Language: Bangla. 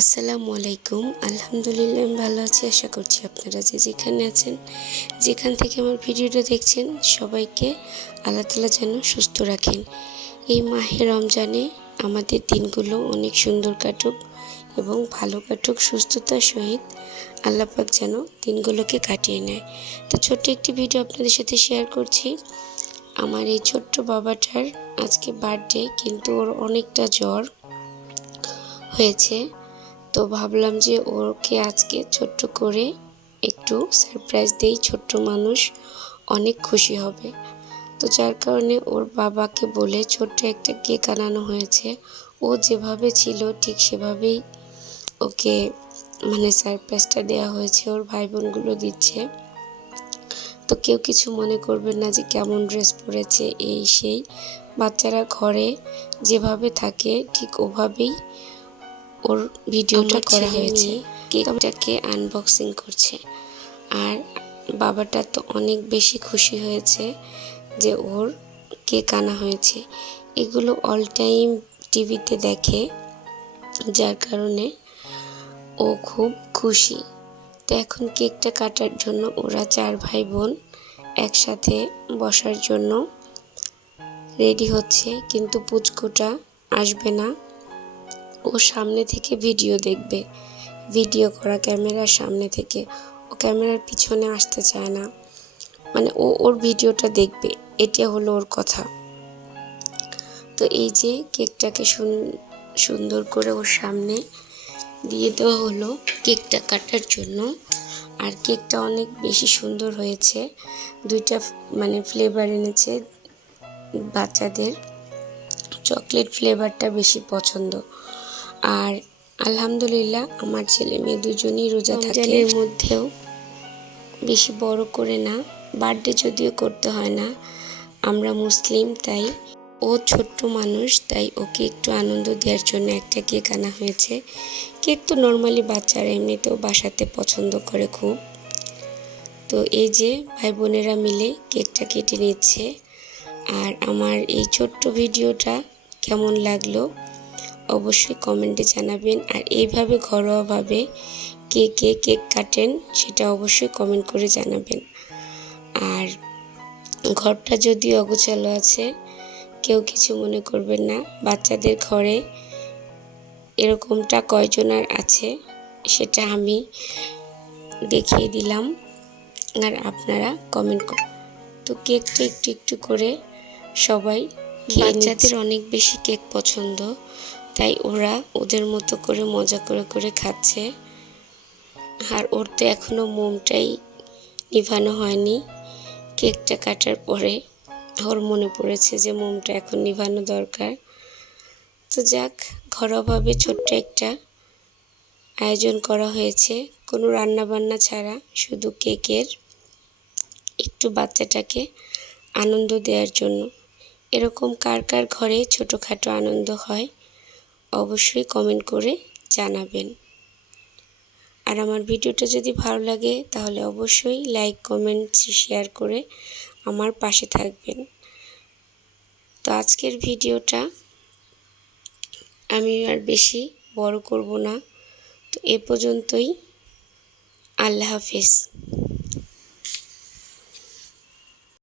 আসসালামু আলাইকুম। আলহামদুলিল্লাহ, আমি ভালো আছি। আশা করছি আপনারা যে যেখানে আছেন, যেখান থেকে আমার ভিডিওটা দেখছেন, সবাইকে আল্লাহ তালা যেন সুস্থ রাখেন। এই মাহে রমজানে আমাদের দিনগুলো অনেক সুন্দর কাটুক এবং ভালো কাটুক, সুস্থতার সহিত আল্লাপাক যেন দিনগুলোকে কাটিয়ে নেয়। তো ছোট্ট একটি ভিডিও আপনাদের সাথে শেয়ার করছি। আমার এই ছোট্ট বাবাটার আজকে বার্থডে কিন্তু ওর অনেকটা জ্বর হয়েছে। তো ভাবলাম যে ওকে আজকে ছোট্ট করে একটু সারপ্রাইজ দেই, ছোট্ট মানুষ অনেক খুশি হবে। তো যার কারণে ওর বাবাকে বলে ছোট্ট একটা কেক আনানো হয়েছে। ও যেভাবে ছিল ঠিক সেভাবেই ওকে মানে সারপ্রাইজটা দেওয়া হয়েছে, ওর ভাই বোনগুলো দিচ্ছে। তো কেউ কিছু মনে করবেন না যে কেমন ড্রেস পরেছে, এই সেই। বাচ্চারা ঘরে যেভাবে থাকে ঠিক ওভাবেই ওর ভিডিওটা করা হয়েছে। কেকটাকে আনবক্সিং করছে। আর বাবাটা তো অনেক বেশি খুশি হয়েছে যে ওর কেক আনা হয়েছে। এগুলো অল টাইম টিভিতে দেখে যার কারণে ও খুব খুশি। তো এখন কেকটা কাটার জন্য ওরা চার ভাই বোন একসাথে বসার জন্য রেডি হচ্ছে কিন্তু পুচকুটা আসবে না। ও সামনে থেকে ভিডিও দেখবে। ভিডিও করা ক্যামেরার সামনে থেকে। ও ক্যামেরার পিছনে আসতে চায় না। মানে ও ওর ভিডিওটা দেখবে। এটা হলো ওর কথা। তো এই যে কেকটাকে সুন্দর করে ওর সামনে দিয়ে দেওয়া হলো কেকটা কাটার জন্য। আর কেকটা অনেক বেশি সুন্দর হয়েছে। দুইটা মানে ফ্লেভার এনেছে বাচ্চাদের। চকলেট ফ্লেভারটা বেশি পছন্দ। আর আলহামদুলিল্লাহ আমার ছেলে মেয়ে দুজনই রোজা থাকে। এর মধ্যেও বেশি বড় করে না বার্থডে যদিও করতে হয় না, আমরা মুসলিম, তাই ও ছোট্ট মানুষ, তাই ওকে একটু আনন্দ দেওয়ার জন্য একটা কেক আনা হয়েছে। কেক তো নর্মালি বাচ্চারা এমনিতেও বাসাতে পছন্দ করে খুব। তো এই যে ভাই বোনেরা মিলে কেকটা কেটে নিচ্ছে, আর আমার এই ছোট্ট ভিডিওটা কেমন লাগল অবশ্যই কমেন্টে জানাবেন। আর এইভাবে ঘরোয়াভাবে কে কে কেক কাটেন সেটা অবশ্যই কমেন্ট করে জানাবেন। আর ঘরটা যদি অগোছালো আছে কেউ কিছু মনে করবেন না। বাচ্চাদের ঘরে এরকমটা কয়জনার আছে সেটা আমি দেখিয়ে দিলাম। আর আপনারা কমেন্ট করুন তো কেকটা একটু একটু করে সবাই বাচ্চাদের অনেক বেশি কেক পছন্দ। তাই ওরা ওদের মতো করে মজা করে করে খাচ্ছে। আর ওর তো এখনও মোমটাই নিভানো হয়নি। কেকটা কাটার পরে ওর মনে পড়েছে যে মোমটা এখন নিভানো দরকার। তো যাক, ঘরোয়াভাবে ছোট্ট একটা আয়োজন করা হয়েছে। কোনো রান্নাবান্না ছাড়া, শুধু কেকের একটু বাচ্চাটাকে আনন্দ দেওয়ার জন্য। এরকম কার কার ঘরে ছোটোখাটো আনন্দ হয় অবশ্যই কমেন্ট করে জানাবেন। আর আমার ভিডিওটা যদি ভালো লাগে, তাহলে অবশ্যই লাইক কমেন্ট শেয়ার করে আমার পাশে থাকবেন। তো আজকের ভিডিওটা আমি আর বেশি বড় করব না। তো এ পর্যন্তই, আল্লাহ হাফেজ।